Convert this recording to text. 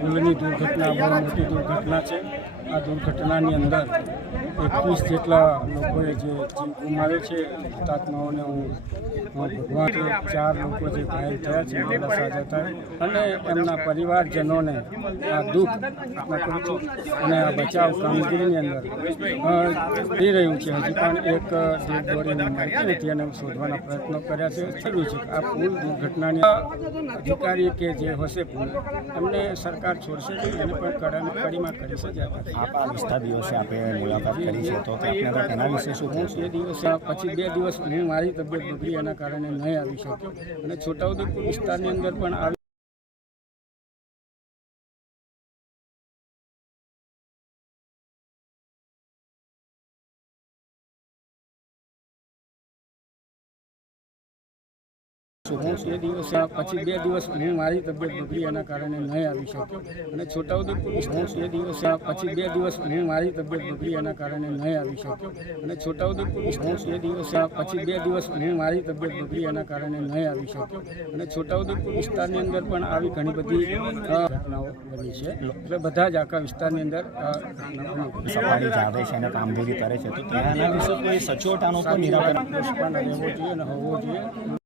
પુલની દુર્ઘટના બહુ મોટી દુર્ઘટના છે. આ દુર્ઘટનાની અંદર એકવીસ જેટલા લોકોએ જે જીવ છે, હુતાત્માઓને હું ભગવાન ચાર લોકો જે ઘાયલ થયા છે એમના સાજા થયા. અને એમના પરિવારજનોને આ દુઃખ આપના છું અને આ બચાવ કામગીરીની અંદર થઈ રહ્યું છે. હજી પણ એક ડેડ બોડીને નથી અને શોધવાના પ્રયત્નો કર્યા છે. છેલ્લું છે. આ પુલ દુર્ઘટનાની અધિકારી કે જે હશે પુલ એમને સરકાર છોડશે નહીં એને પણ કડામાં કડીમાં કરી છે આપ આ દિવસે આપે મુલાકાત કરી છે તો તેના વિશે શું હું બે દિવસ પછી બે દિવસ હું મારી તબિયત બગડી એના કારણે નહીં આવી શક્યો. અને છોટાઉદેપુર વિસ્તારની અંદર પણ આવી હું બે દિવસ પછી બે દિવસ હું મારી તબિયત બગડી એના કારણે નહીં આવી શક્યો. અને છોટાઉદેપુર હું બે દિવસ પછી બે દિવસ હું મારી તબિયત બગડી એના કારણે નહીં આવી શક્યો. અને છોટાઉદેપુર હું બે દિવસ પછી બે દિવસ હું મારી તબિયત બગડી એના કારણે નહીં આવી શક્યો. અને છોટાઉદેપુર વિસ્તારની અંદર પણ આવી ઘણી બધી ઘટનાઓ બની છે. એટલે બધા જ આખા વિસ્તારની અંદર. સફારી જાવે છે અને કામગીરી કરે છે. તો તેના વિશે કોઈ પર નિરાકરણ? પુષ્પાના જોઈએ અને હોવો જોઈએ.